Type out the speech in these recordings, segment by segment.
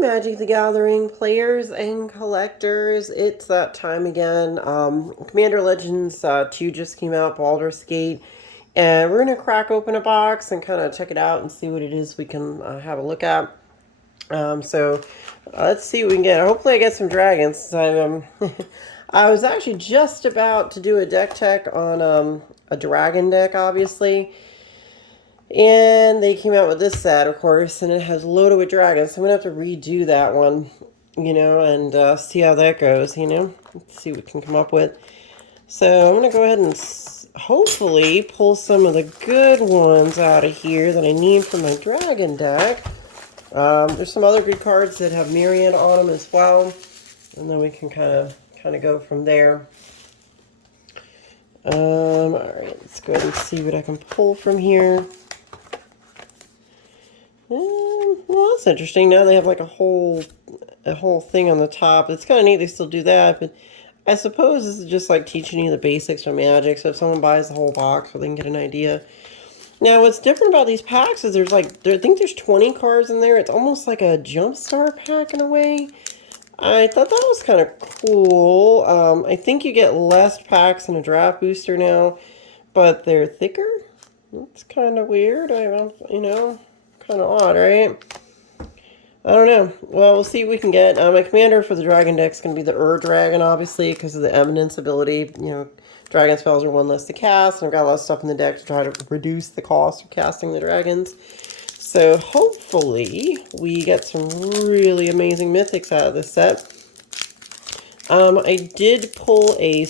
Magic the Gathering players and collectors, it's that time again. Commander Legends 2 just came out, Baldur's Gate, and we're going to crack open a box and kind of check it out and see what it is we can have a look at. Let's see what we can get. Hopefully I get some dragons. I was actually just about to do a deck check on a dragon deck, obviously. And they came out with this set, of course, and it has loaded with dragons. So I'm going to have to redo that one, and see how that goes, Let's see what we can come up with. So I'm going to go ahead and hopefully pull some of the good ones out of here that I need for my dragon deck. There's some other good cards that have Myriad on them as well. And then we can kind of go from there. Alright, let's go ahead and see what I can pull from here. Well, that's interesting. Now they have like a whole thing on the top. It's kind of neat they still do that, but I suppose this is just like teaching you the basics of Magic. So if someone buys the whole box, well, they can get an idea. Now, what's different about these packs is I think there's 20 cards in there. It's almost like a Jumpstart pack in a way. I thought that was kind of cool. I think you get less packs in a draft booster now, but they're thicker. That's kind of weird. Kind of odd, right? I don't know. Well, we'll see what we can get. My commander for the dragon deck is going to be the Dragon, obviously, because of the Eminence ability. Dragon spells are one less to cast, and I've got a lot of stuff in the deck to try to reduce the cost of casting the dragons. So hopefully we get some really amazing mythics out of this set. I did pull a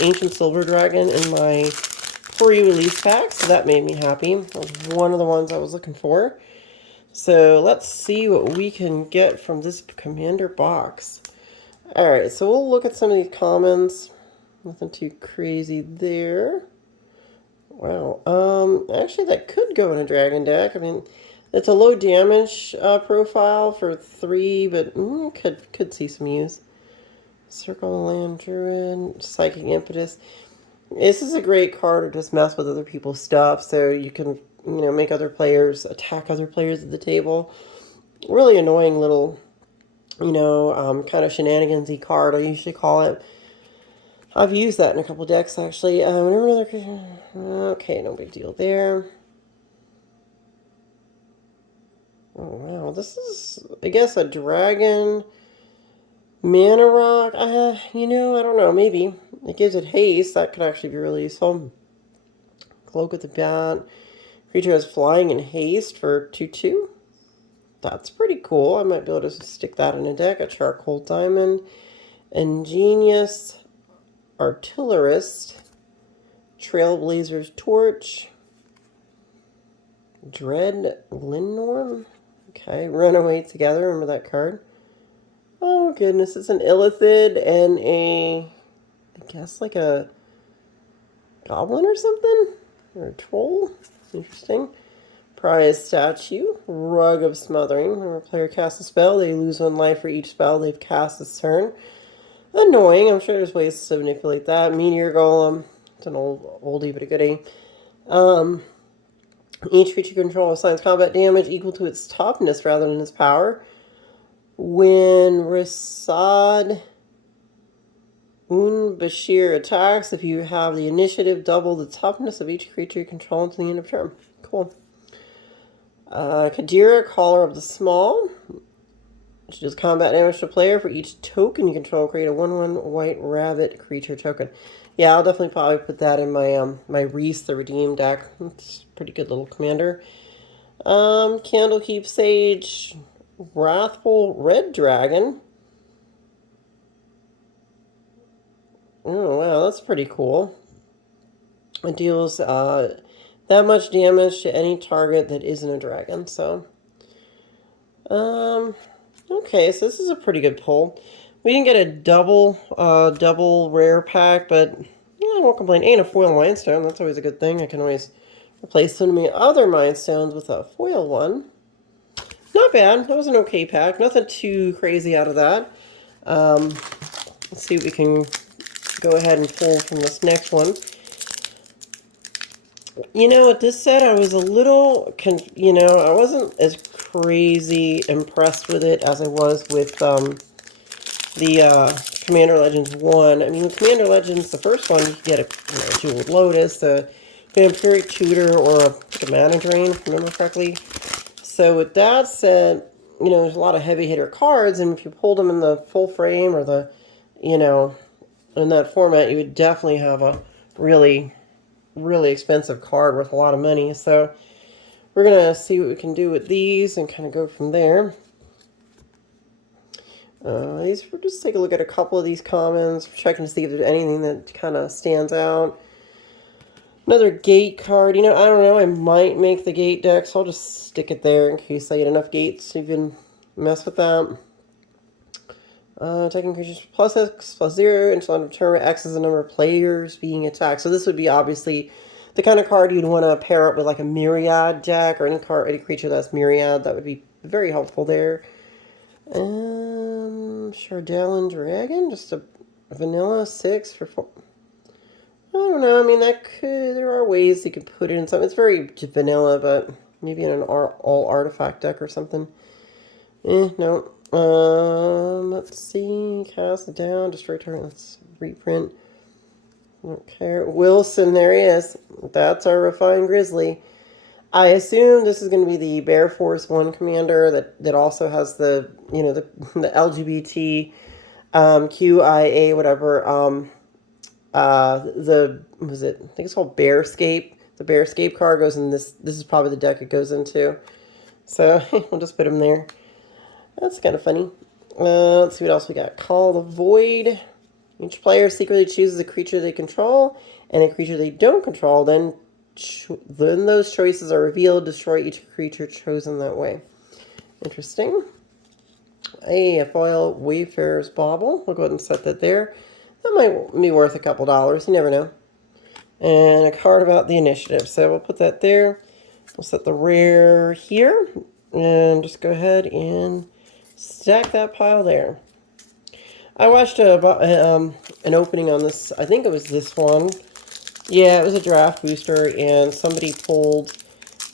ancient silver dragon in my pre-release pack, so that made me happy. That was one of the ones I was looking for. So let's see what we can get from this commander box. Alright, so we'll look at some of these commons. Nothing too crazy there. Wow. Actually that could go in a dragon deck. I mean, it's a low damage profile for 3, but could see some use. Circle Land Druid, Psychic Impetus. This is a great card to just mess with other people's stuff, so you can, make other players attack other players at the table. Really annoying little, kind of shenanigans-y card, I usually call it. I've used that in a couple decks, actually. Whenever another creature... Okay, no big deal there. Oh, wow. This is, I guess, a dragon... Mana Rock, I don't know, maybe. It gives it haste, that could actually be really useful. Cloak with the Bat. Creature has flying and haste for 2/2. That's pretty cool. I might be able to stick that in a deck. A Charcoal Diamond. Ingenious Artillerist. Trailblazer's Torch. Dread Lindorm. Okay, Runaway Together, remember that card? Oh goodness, it's an Illithid and I guess like a goblin or something? Or a troll? Interesting. Prize Statue. Rug of Smothering. Whenever a player casts a spell, they lose 1 life for each spell they've cast this turn. Annoying. I'm sure there's ways to manipulate that. Meteor Golem. It's an oldie but a goodie. Each creature you control assigns combat damage equal to its toughness rather than its power. When Rasad Bashir attacks, if you have the initiative, double the toughness of each creature you control until the end of turn. Cool. Kadira, Caller of the Small. Which does combat damage to a player for each token you control. Create a 1/1 white rabbit creature token. Yeah, I'll definitely probably put that in my my Reese the Redeem deck. It's a pretty good little commander. Candlekeep Sage. Wrathful Red Dragon. Oh, wow, that's pretty cool. It deals that much damage to any target that isn't a dragon, so... okay, so this is a pretty good pull. We didn't get a double rare pack, but yeah, I won't complain. Ain't a foil Mind Stone, that's always a good thing. I can always replace some of my other Mind Stones with a foil one. Not bad. That was an okay pack. Nothing too crazy out of that. Let's see what we can go ahead and pull from this next one. You know, with this set, I was a little, you know, I wasn't as crazy impressed with it as I was with the Commander Legends 1. I mean, with Commander Legends, the first one, you could get a Jeweled Lotus, a Vampiric Tutor, or a Mana Drain, if I remember correctly. So with that set, you know, there's a lot of heavy hitter cards, and if you pulled them in the full frame or the, you know, in that format, you would definitely have a really, really expensive card worth a lot of money. So we're going to see what we can do with these and kind of go from there. We'll just take a look at a couple of these commons, checking to see if there's anything that kind of stands out. Another gate card. You know, I don't know. I might make the gate deck, so I'll just stick it there in case I get enough gates to even mess with that. Attacking creatures plus X plus 0 until end of turn. X is the number of players being attacked. So this would be obviously the kind of card you'd want to pair up with like a Myriad deck or any creature that's Myriad. That would be very helpful there. Shardalin Dragon, just a vanilla 6 for 4. I don't know. I mean, there are ways you could put it in something. It's very vanilla, but maybe in an all artifact deck or something. No. Let's see. Cast it down. Destroy target. Let's reprint. Don't care. Wilson, there he is. That's our refined Grizzly. I assume this is going to be the Bear Force 1 commander that also has the, you know, the LGBT, QIA, whatever, was it? I think it's called Bearscape. The Bearscape card goes in this. This is probably the deck it goes into. So we'll just put him there. That's kind of funny. Let's see what else we got. Call the Void. Each player secretly chooses a creature they control and a creature they don't control. Then those choices are revealed. Destroy each creature chosen that way. Interesting. A foil Wayfarer's Bauble. We'll go ahead and set that there. That might be worth a couple dollars. You never know. And a card about the initiative. So we'll put that there. We'll set the rare here. And just go ahead and stack that pile there. I watched an opening on this. I think it was this one. Yeah, it was a draft booster. And somebody pulled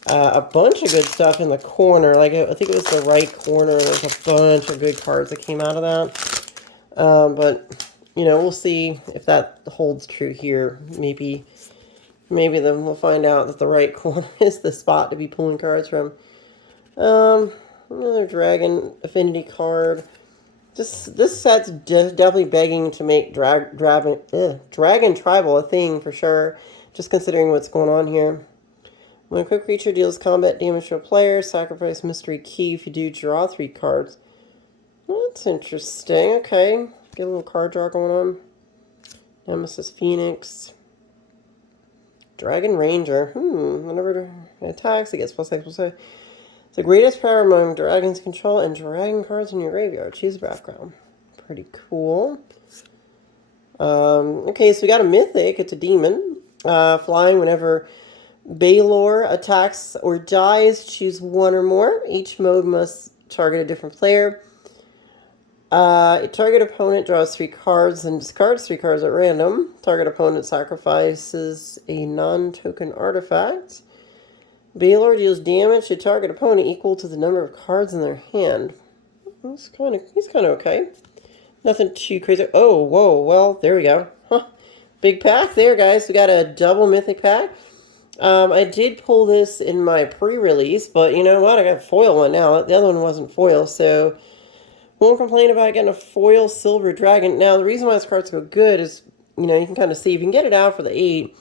a bunch of good stuff in the corner. Like, I think it was the right corner. There's a bunch of good cards that came out of that. But... you know, we'll see if that holds true here. Maybe then we'll find out that the right corner is the spot to be pulling cards from. Another Dragon Affinity card. This set's definitely begging to make Dragon Tribal a thing for sure, just considering what's going on here. When a quick creature deals combat damage to a player, sacrifice Mystery Key. If you do, draw 3 cards. Well, that's interesting. Okay. Get a little card draw going on. Nemesis Phoenix. Dragon Ranger. Whenever it attacks, it gets +X +A. The greatest power among dragons control and dragon cards in your graveyard. Choose a background. Pretty cool. Okay, so we got a Mythic. It's a demon. Flying whenever Baylor attacks or dies, choose 1 or more. Each mode must target a different player. A target opponent draws 3 cards and discards 3 cards at random. Target opponent sacrifices a non-token artifact. Baylor deals damage to target opponent equal to the number of cards in their hand. He's kind of okay. Nothing too crazy. Oh, whoa, well, there we go. Huh. Big pack there, guys. We got a double Mythic Pack. I did pull this in my pre-release, but you know what? I got a foil one now. The other one wasn't foil, so... won't complain about getting a foil Silver Dragon. Now, the reason why this card's so good is, you know, you can kind of see, if you can get it out for the 8,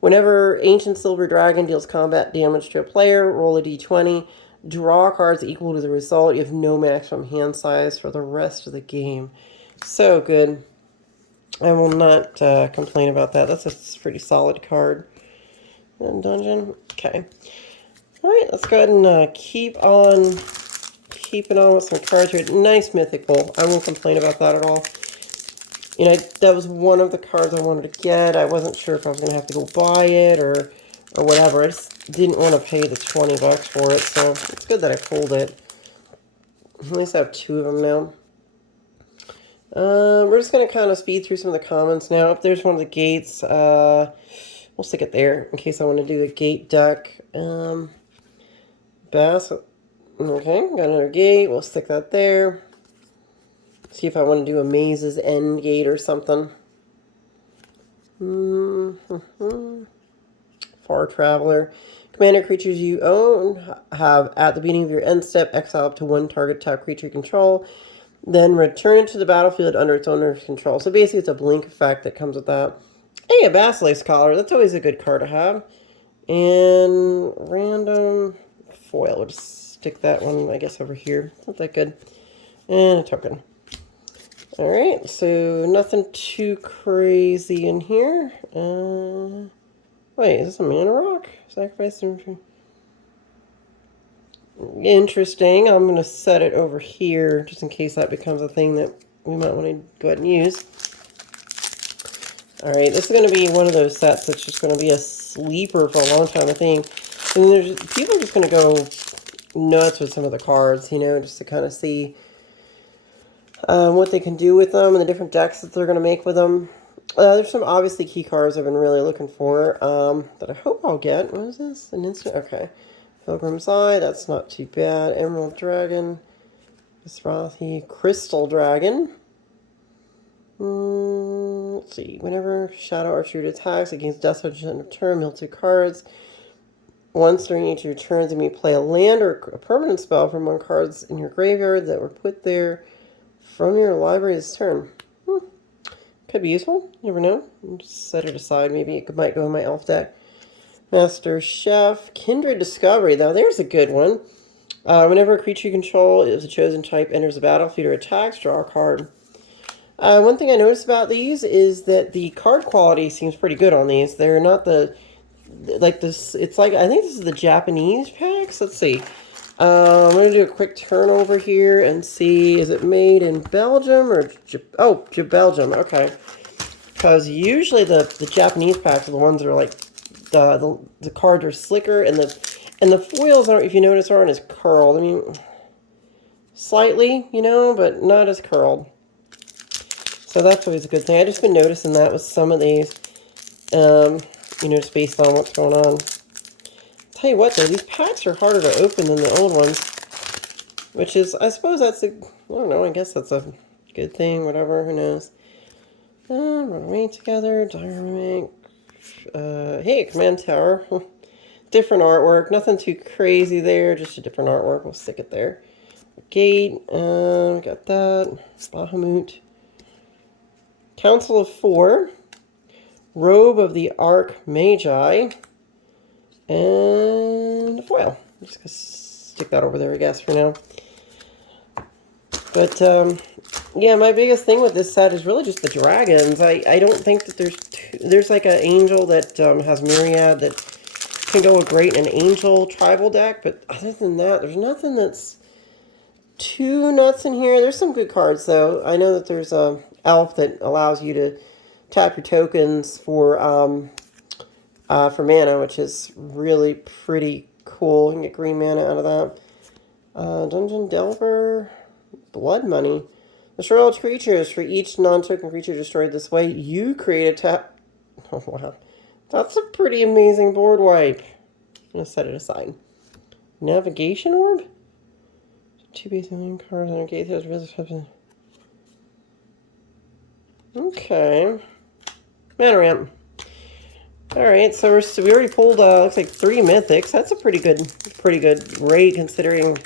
whenever Ancient Silver Dragon deals combat damage to a player, roll a d20, draw cards equal to the result. You have no maximum hand size for the rest of the game. So good. I will not complain about that. That's a pretty solid card. And dungeon. Okay. All right, let's go ahead and keeping on with some cards here. Nice Mythic Bowl. I won't complain about that at all. You know, that was one of the cards I wanted to get. I wasn't sure if I was going to have to go buy it or whatever. I just didn't want to pay the 20 bucks for it, so it's good that I pulled it. At least I have 2 of them now. We're just going to kind of speed through some of the comments now. If there's one of the gates, we'll We'll stick it there in case I want to do a gate deck. Bass. Okay, got another gate. We'll stick that there. See if I want to do a Maze's End gate or something. Far Traveler. Commander creatures you own have, at the beginning of your end step, exile up to one target top creature you control. Then return it to the battlefield under its owner's control. So basically it's a blink effect that comes with that. Hey, a Basilisk Collar. That's always a good card to have. And random foil. We'll just stick that one, I guess, over here. Not that good. And a token. Alright, so nothing too crazy in here. Wait, is this a mana rock? Sacrifice. Interesting. I'm going to set it over here just in case that becomes a thing that we might want to go ahead and use. Alright, this is going to be one of those sets that's just going to be a sleeper for a long time, I think. And people are just going to go nuts with some of the cards, you know, just to kind of see what they can do with them and the different decks that they're going to make with them. There's some obviously key cards I've been really looking for that I hope I'll get. What is this? An instant? Okay. Pilgrim's Eye, that's not too bad. Emerald Dragon. Visrathi. Crystal Dragon. Let's see. Whenever Shadow Archer attacks against Death Touch end of turn, mill 2 cards. Once during each of your turns, you may play a land or a permanent spell from one cards in your graveyard that were put there from your library this turn. Could be useful. You never know. I'll just set it aside. Maybe it might go in my elf deck. Master Chef. Kindred Discovery. Now, there's a good one. Whenever a creature you control is a chosen type enters the battlefield or attacks, draw a card. One thing I noticed about these is that the card quality seems pretty good on these. They're not like this. It's like, I think this is the Japanese packs. Let's see. I'm going to do a quick turn over here and see, is it made in Belgium or... Belgium, okay. Because usually the Japanese packs are the ones that are like, the cards are slicker, and the foils aren't, if you notice, aren't as curled. I mean, slightly, you know, but not as curled. So that's always a good thing. I've just been noticing that with some of these, you know, just based on what's going on. Tell you what, though, these packs are harder to open than the old ones, which is, I suppose that's I don't know, I guess that's a good thing, whatever, who knows. Run together, dynamic, hey, Command Tower, different artwork, nothing too crazy there, just a different artwork, we'll stick it there. Gate, we got that, Bahamut. Council of 4, Robe of the Archmagi, and a foil. I'm just going to stick that over there, I guess, for now. But, yeah, my biggest thing with this set is really just the dragons. I don't think that there's like an angel that has Myriad that can go great in an angel tribal deck. But other than that, there's nothing that's too nuts in here. There's some good cards, though. I know that there's a elf that allows you to tap your tokens for mana, which is really pretty cool. You can get green mana out of that. Dungeon Delver, Blood Money. Destroy all creatures. For each non-token creature destroyed this way, you create a tap. Oh, wow. That's a pretty amazing board wipe. I'm going to set it aside. Navigation Orb? 2 basic cards on a gate. Okay. Mana Ramp. Alright, so we already pulled, looks like 3 mythics. That's a pretty good rate considering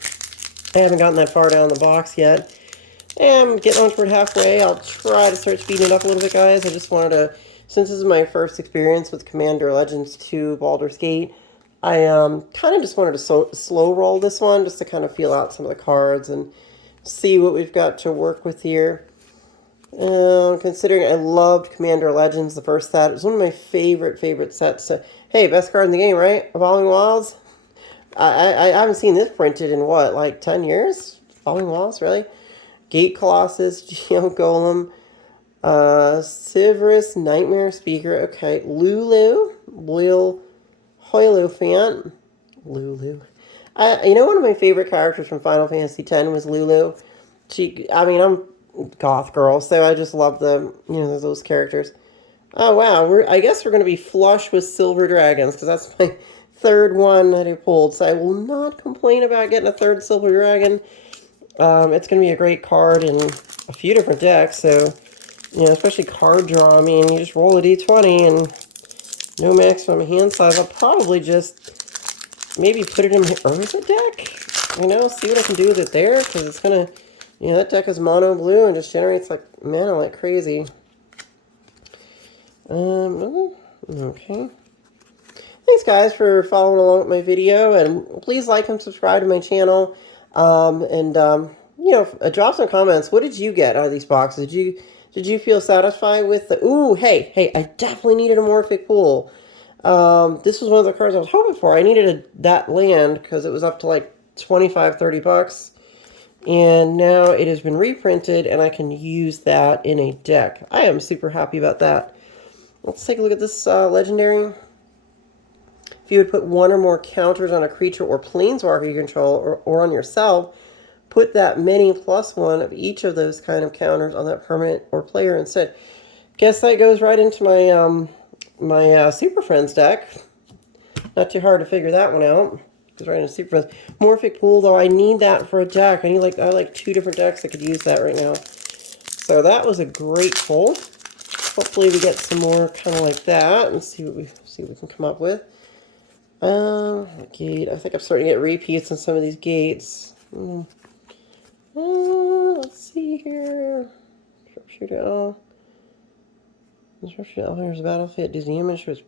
I haven't gotten that far down the box yet. And I'm getting on toward halfway. I'll try to start speeding it up a little bit, guys. I just wanted to, since this is my first experience with Commander Legends 2 Baldur's Gate, I kind of just wanted to slow roll this one just to kind of feel out some of the cards and see what we've got to work with here. Considering I loved Commander Legends, the first set. It was one of my favorite sets. So, hey, best card in the game, right? Evolving Wilds. I haven't seen this printed in, what, like 10 years? Evolving Wilds, really? Gate Colossus, Geo Golem, Sivrus, Nightmare Speaker, okay, Lulu, Loyal Hierophant, Lulu. You know, one of my favorite characters from Final Fantasy X was Lulu. I mean, I'm goth girl, so I just love the, you know, those characters. Oh, wow. I guess we're going to be flush with silver dragons, because that's my third one that I pulled. So I will not complain about getting a third silver dragon. It's going to be a great card in a few different decks. So, you know, especially card draw. I mean, you just roll a d20 and no maximum hand size. I'll probably just maybe put it in my Urza deck. You know, see what I can do with it there. Because it's going to, you know, that deck is mono blue and just generates like mana like crazy. Okay. Thanks, guys, for following along with my video. And please like and subscribe to my channel. You know, drop some comments. What did you get out of these boxes? Did you feel satisfied with the... Ooh, hey, I definitely needed a Morphic Pool. This was one of the cards I was hoping for. I needed that land because it was up to like 25, 30 bucks. And now it has been reprinted and I can use that in a deck. I am super happy about that. Let's take a look at this legendary. If you would put one or more counters on a creature or planeswalker you control or on yourself, put that many plus one of each of those kind of counters on that permanent or player instead. Guess that goes right into my my Super Friends deck. Not too hard to figure that one out. Goes right into Super Friends. Morphic Pool, though, I need that for a deck. I like 2 different decks that could use that right now. So that was a great pull. Hopefully we get some more kind of like that and see what we can come up with. Gate. I think I'm starting to get repeats on some of these gates. Let's see here. Sharpshooter L. Sharpshooter L. Here's the battlefield. Does the image was.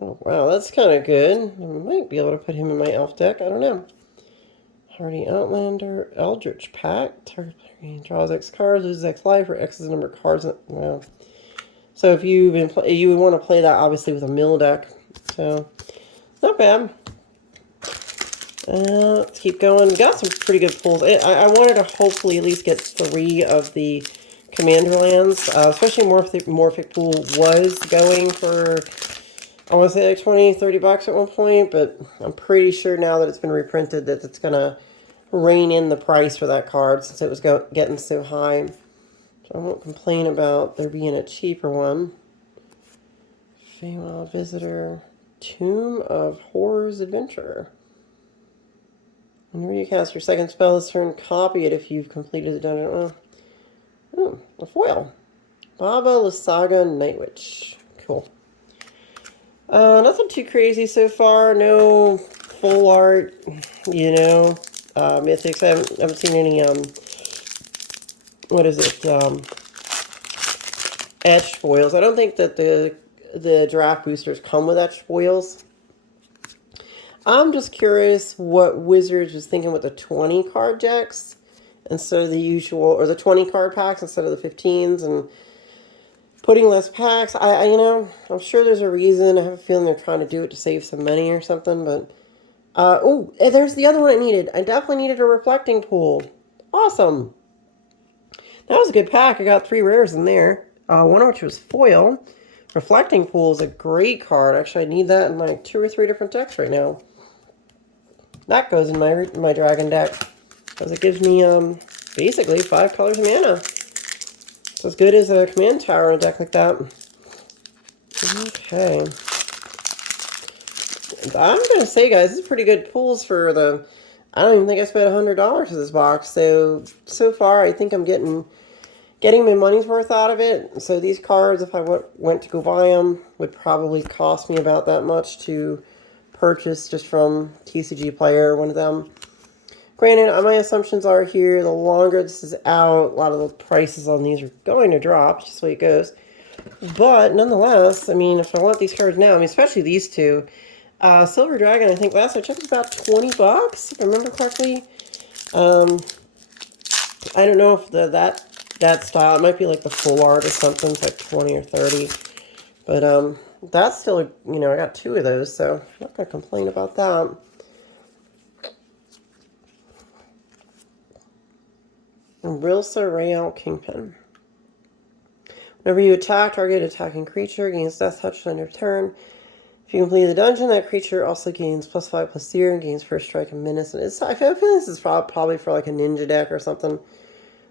Oh wow, that's kind of good. I might be able to put him in my elf deck. I don't know. Hardy Outlander, Eldritch Pack. Target player draws X cards, loses X life, or X is the number of cards. Well, so if you would want to play that obviously with a mill deck. So not bad. Let's keep going. We got some pretty good pulls. I wanted to hopefully at least get 3 of the Commander lands, especially Morphic Pool was going for, I want to say like 20, 30 bucks at one point, but I'm pretty sure now that it's been reprinted that it's going to rein in the price for that card since it was getting so high. So I won't complain about there being a cheaper one. Feywild Visitor, Tomb of Horrors Adventure. Whenever you cast your second spell this turn, copy it if you've completed the dungeon. Oh, a foil. Baba Lysaga Night Witch. Cool. Nothing too crazy so far. No full art, you know. Mythics. I haven't seen any, what is it? Etched foils. I don't think that the draft boosters come with etched foils. I'm just curious what Wizards was thinking with the 20 card decks instead of the usual, or the 20 card packs instead of the 15s, and putting less packs. You know, I'm sure there's a reason. I have a feeling they're trying to do it to save some money or something, but, oh, there's the other one I needed. I definitely needed a Reflecting Pool. Awesome. That was a good pack. I got 3 rares in there. One of which was foil. Reflecting Pool is a great card. Actually, I need that in like 2 or 3 different decks right now. That goes in my dragon deck, because it gives me basically 5 colors of mana. It's as good as a command tower in a deck like that. Okay. I'm gonna say, guys, this is pretty good pulls for the. I don't even think I spent $100 for this box. So far, I think I'm getting my money's worth out of it. So these cards, if I went to go buy them, would probably cost me about that much to purchase just from TCG Player, one of them. Granted, my assumptions are here, the longer this is out, a lot of the prices on these are going to drop, just the way it goes. But nonetheless, I mean, if I want these cards now, I mean, especially these 2, Silver Dragon, I think last I checked was about 20 bucks, if I remember correctly. I don't know if that style, it might be like the full art or something, it's like 20 or 30. But, that's still, you know, I got 2 of those, so I'm not going to complain about that. Rilsa Real Kingpin. Whenever you attack, target attacking creature gains death touch on your turn. If you complete the dungeon, that creature also gains +5/+0 and gains first strike and menace. And I feel this is probably for like a ninja deck or something.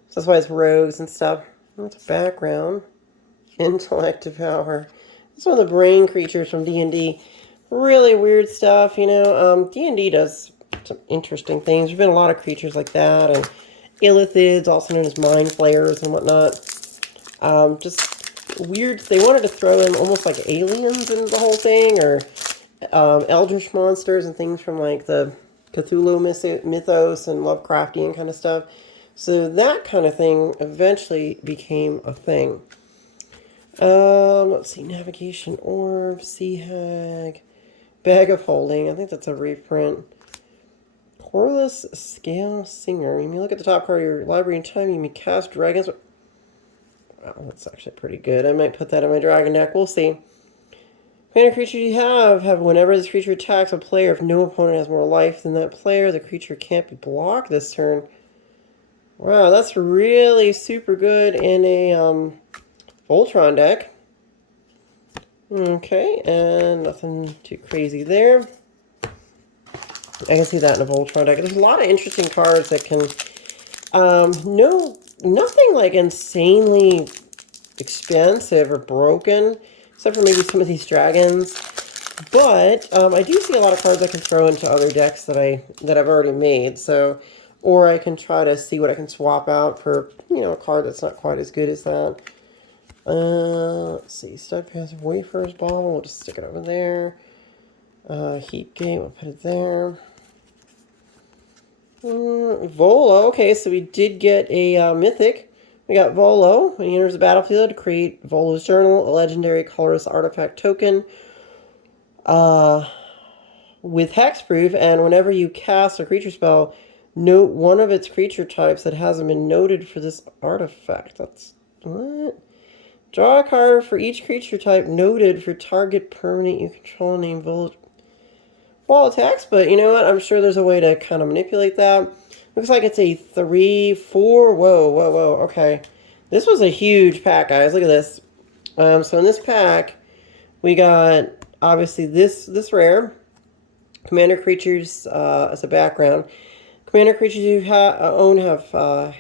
So that's why it's rogues and stuff. That's a background. Intellect Devour. It's one of the brain creatures from D&D. Really weird stuff, you know. D&D does some interesting things. There's been a lot of creatures like that, and illithids, also known as mind flayers and whatnot. Just weird. They wanted to throw in almost like aliens into the whole thing, or eldritch monsters and things from like the Cthulhu mythos and Lovecraftian kind of stuff. So that kind of thing eventually became a thing. Let's see, Navigation Orb, Sea Hag, Bag of Holding. I think that's a reprint. Coreless Scale Singer. You may look at the top card of your library in time. You may cast dragons. Wow, that's actually pretty good. I might put that in my dragon deck. We'll see. What kind of creature you have whenever this creature attacks a player, if no opponent has more life than that player, the creature can't be blocked this turn. Wow, that's really super good in a Voltron deck. Okay, and nothing too crazy there. I can see that in a Voltron deck. There's a lot of interesting cards that can... nothing like insanely expensive or broken, except for maybe some of these dragons. But I do see a lot of cards I can throw into other decks that I've already made. So, or I can try to see what I can swap out for, you know, a card that's not quite as good as that. Let's see, Stud Passive Wayfarer's Bauble, we'll just stick it over there. Heat Gate, we'll put it there. Volo, okay, so we did get a Mythic. We got Volo. When he enters the battlefield, to create Volo's Journal, a legendary colorless artifact token with hexproof, and whenever you cast a creature spell, note one of its creature types that hasn't been noted for this artifact. That's... what? Draw a card for each creature type noted for target permanent you control named Wall attacks, but you know what? I'm sure there's a way to kind of manipulate that. Looks like it's a 3/4. Whoa. Okay. This was a huge pack, guys. Look at this. So in this pack, we got, obviously, this rare. Commander creatures as a background. Commander creatures you own have...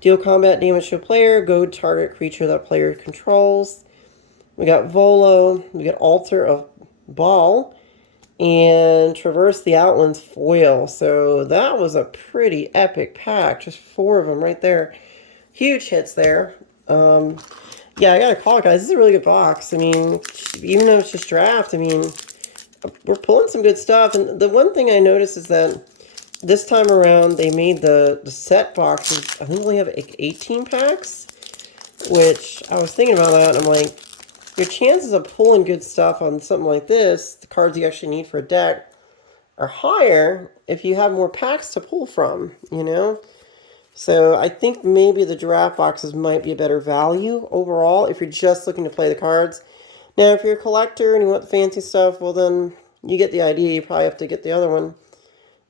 deal combat damage to a player. Go target creature that player controls. We got Volo. We got Altar of Baal. And Traverse the Outlands foil. So that was a pretty epic pack. Just 4 of them right there. Huge hits there. Yeah, I gotta call it, guys. This is a really good box. I mean, even though it's just draft, I mean, we're pulling some good stuff. And the one thing I noticed is that this time around, they made the set boxes, I think they only have 18 packs, which I was thinking about that, and I'm like, your chances of pulling good stuff on something like this, the cards you actually need for a deck, are higher if you have more packs to pull from, you know? So I think maybe the draft boxes might be a better value overall if you're just looking to play the cards. Now, if you're a collector and you want the fancy stuff, well then, you get the idea. You probably have to get the other one.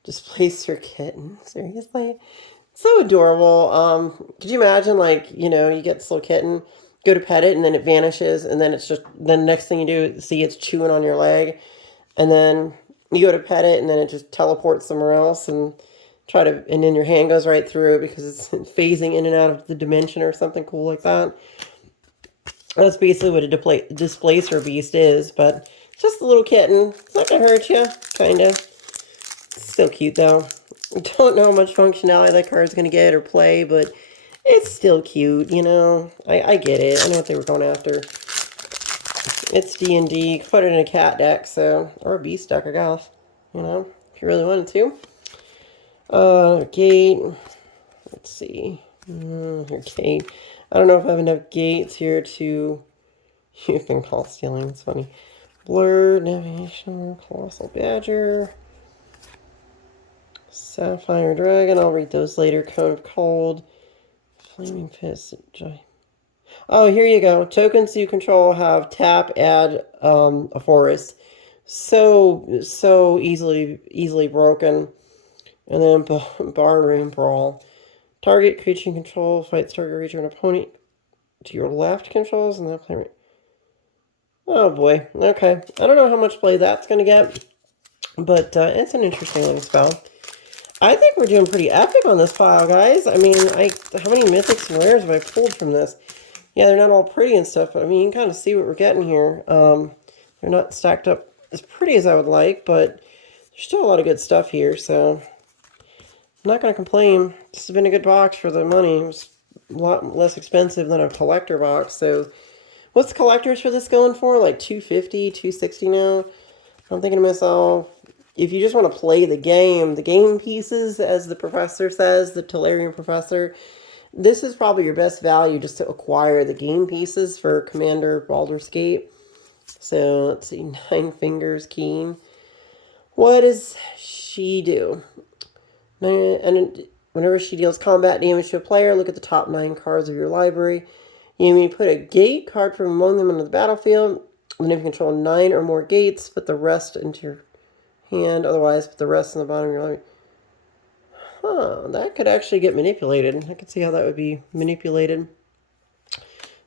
Displace your kitten. Seriously? So adorable. Could you imagine, like, you know, you get this little kitten, go to pet it, and then it vanishes, and then it's just, then the next thing you do, see it's chewing on your leg, and then you go to pet it, and then it just teleports somewhere else, and and then your hand goes right through it because it's phasing in and out of the dimension or something cool like that. That's basically what a displacer beast is, but it's just a little kitten. It's not gonna hurt you, kinda. Still cute though. I don't know how much functionality that card's gonna get or play, but it's still cute, you know. I get it. I know what they were going after. It's D&D. You can put it in a cat deck, so, or a beast deck, I guess. You know, if you really wanted to. Gate. Let's see. Your gate. I don't know if I have enough gates here to... You can call stealing. It's funny. Blur, Navigation, Colossal Badger. Sapphire Dragon, I'll read those later. Cone of Cold. Flaming Fist. Oh, here you go. Tokens you control have tap, add a forest. So easily broken. And then Barroom Brawl. Target creature you control fights target creature and opponent to your left controls, and then play right. Oh boy. Okay. I don't know how much play that's going to get, but it's an interesting little spell. I think we're doing pretty epic on this pile, guys. I mean, how many mythics and rares have I pulled from this? Yeah, they're not all pretty and stuff, but I mean, you can kind of see what we're getting here. They're not stacked up as pretty as I would like, but there's still a lot of good stuff here, so I'm not going to complain. This has been a good box for the money. It was a lot less expensive than a collector box, so what's the collectors for this going for? Like $250, $260 now? I'm thinking to myself, if you just want to play the game pieces, as the professor says, the Tolarian professor, this is probably your best value just to acquire the game pieces for Commander Baldur's Gate. So, let's see, Nine Fingers Keen. What does she do? And whenever she deals combat damage to a player, look at the top 9 cards of your library. You may put a gate card from among them into the battlefield. Then if you control 9 or more gates, put the rest into your hand. Otherwise, put the rest in the bottom of your library. Huh, that could actually get manipulated. I could see how that would be manipulated.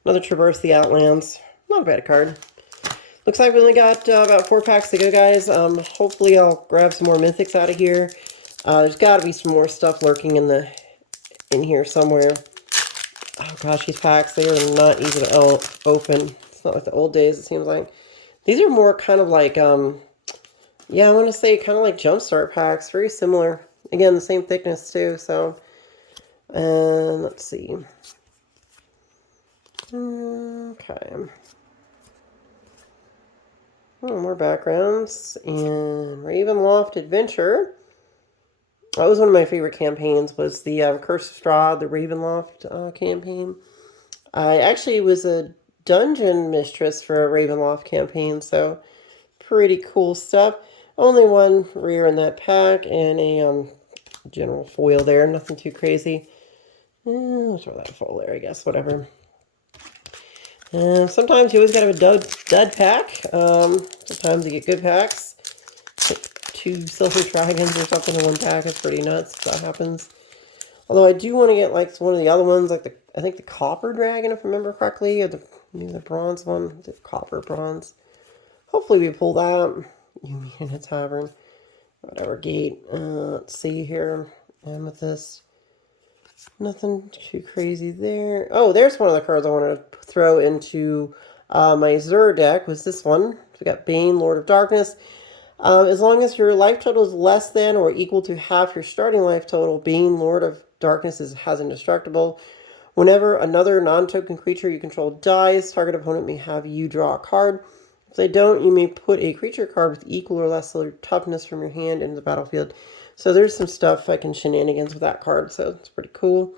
Another Traverse the Outlands. Not a bad card. Looks like we only got about 4 packs to go, guys. Hopefully I'll grab some more Mythics out of here. There's got to be some more stuff lurking in here somewhere. Oh gosh, these packs, they are not easy to open. It's not like the old days, it seems like. These are more kind of like, yeah, I want to say kind of like Jumpstart packs. Very similar. Again, the same thickness too, so. And let's see. Okay. Oh, more backgrounds. And Ravenloft Adventure. That was one of my favorite campaigns, was the Curse of Strahd, the Ravenloft campaign. I actually was a dungeon mistress for a Ravenloft campaign, so pretty cool stuff. Only one rare in that pack, and a general foil there, nothing too crazy. I'll throw that foil there, I guess, whatever. Sometimes you always gotta have a dud pack. Sometimes you get good packs. Like 2 Silver Dragons or something in one pack is pretty nuts if that happens. Although I do want to get like one of the other ones, like I think the Copper Dragon, if I remember correctly, or maybe the Bronze one, the Copper Bronze. Hopefully we pull that. You mean in a tavern, whatever gate. Let's see here. Amethyst. Nothing too crazy there. Oh, there's one of the cards I wanted to throw into my Zur deck. Was this one? We got Bane, Lord of Darkness. As long as your life total is less than or equal to half your starting life total, Bane, Lord of Darkness has indestructible. Whenever another non-token creature you control dies, target opponent may have you draw a card. If they don't, you may put a creature card with equal or less toughness from your hand into the battlefield. So there's some stuff I can shenanigans with that card, so it's pretty cool.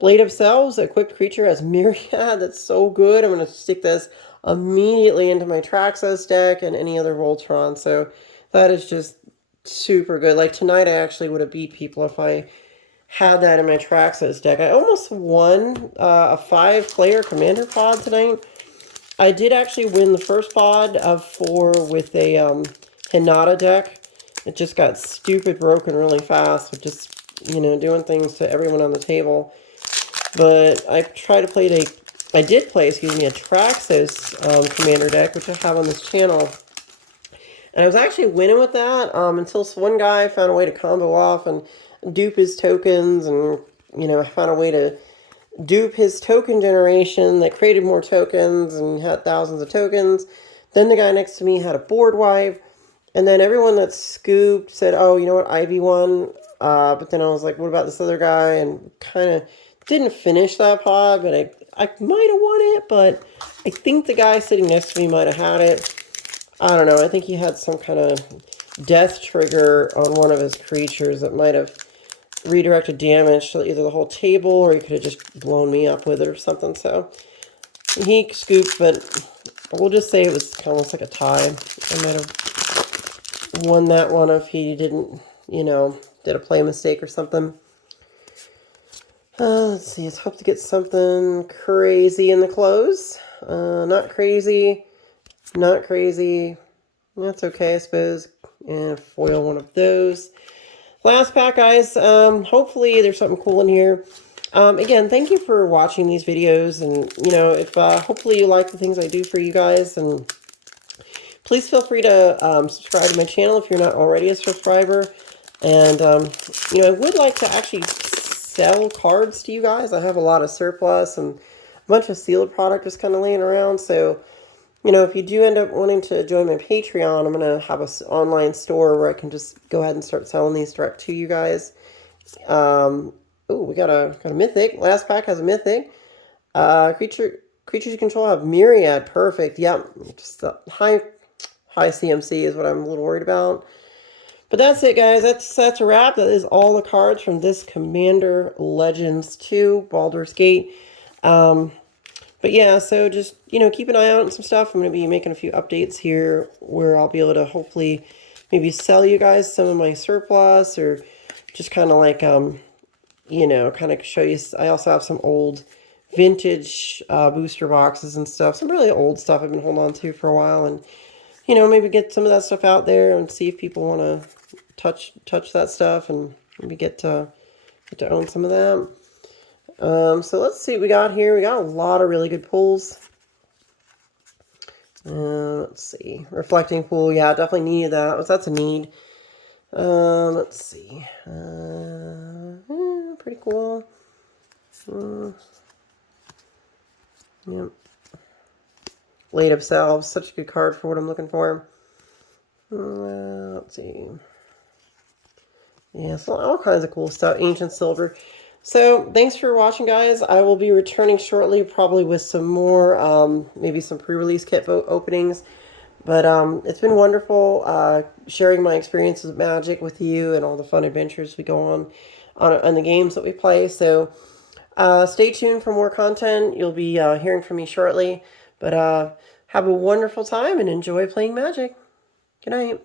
Blade of Selves, equipped creature as Myriad. That's so good. I'm going to stick this immediately into my Traxos deck and any other Voltron. So that is just super good. Like tonight, I actually would have beat people if I had that in my Traxos deck. I almost won a 5-player Commander pod tonight. I did actually win the first pod of 4 with a Hinata deck. It just got stupid broken really fast with just, you know, doing things to everyone on the table. But I tried to play I did play, excuse me, a Traxos Commander deck, which I have on this channel. And I was actually winning with that until one guy found a way to combo off and dupe his tokens, and, you know, I found a way to dupe his token generation that created more tokens and had thousands of tokens. Then the guy next to me had a board wipe. And then everyone that scooped said, oh, you know what, Ivy won. But then I was like, what about this other guy? And kind of didn't finish that pod, but I might have won it. But I think the guy sitting next to me might have had it. I don't know. I think he had some kind of death trigger on one of his creatures that might have redirected damage to either the whole table, or he could have just blown me up with it or something. So he scooped, but we'll just say it was almost like a tie. I might have won that one if he didn't, you know, did a play mistake or something. Let's see, let's hope to get something crazy in the close. Not crazy, not crazy. That's okay, I suppose. And foil one of those. Last pack, guys. Hopefully there's something cool in here. Again, thank you for watching these videos, and, you know, if hopefully you like the things I do for you guys, and please feel free to subscribe to my channel if you're not already a subscriber. And, you know, I would like to actually sell cards to you guys. I have a lot of surplus, and bunch of sealed product just kind of laying around. So, you know, if you do end up wanting to join my Patreon, I'm going to have an online store where I can just go ahead and start selling these direct to you guys. Oh, we got a mythic. Last pack has a mythic. Creatures you control have myriad. Perfect. Yep. Just high CMC is what I'm a little worried about. But that's it, guys. That's a wrap. That is all the cards from this Commander Legends 2 Baldur's Gate. But yeah, so just, you know, keep an eye out on some stuff. I'm going to be making a few updates here where I'll be able to hopefully maybe sell you guys some of my surplus, or just kind of like, you know, kind of show you. I also have some old vintage booster boxes and stuff. Some really old stuff I've been holding on to for a while, and, you know, maybe get some of that stuff out there and see if people want to touch that stuff, and maybe get to own some of that. So let's see what we got here. We got a lot of really good pulls. Let's see. Reflecting pool. Yeah, definitely needed that. That's a need. Let's see. Pretty cool. Yep. Late of Salve. Such a good card for what I'm looking for. Let's see. Yeah, so all kinds of cool stuff. Ancient Silver. So, thanks for watching, guys. I will be returning shortly, probably with some more, maybe some pre-release kit openings. But it's been wonderful sharing my experiences with Magic with you and all the fun adventures we go on the games that we play. So, stay tuned for more content. You'll be hearing from me shortly. But have a wonderful time and enjoy playing Magic. Good night.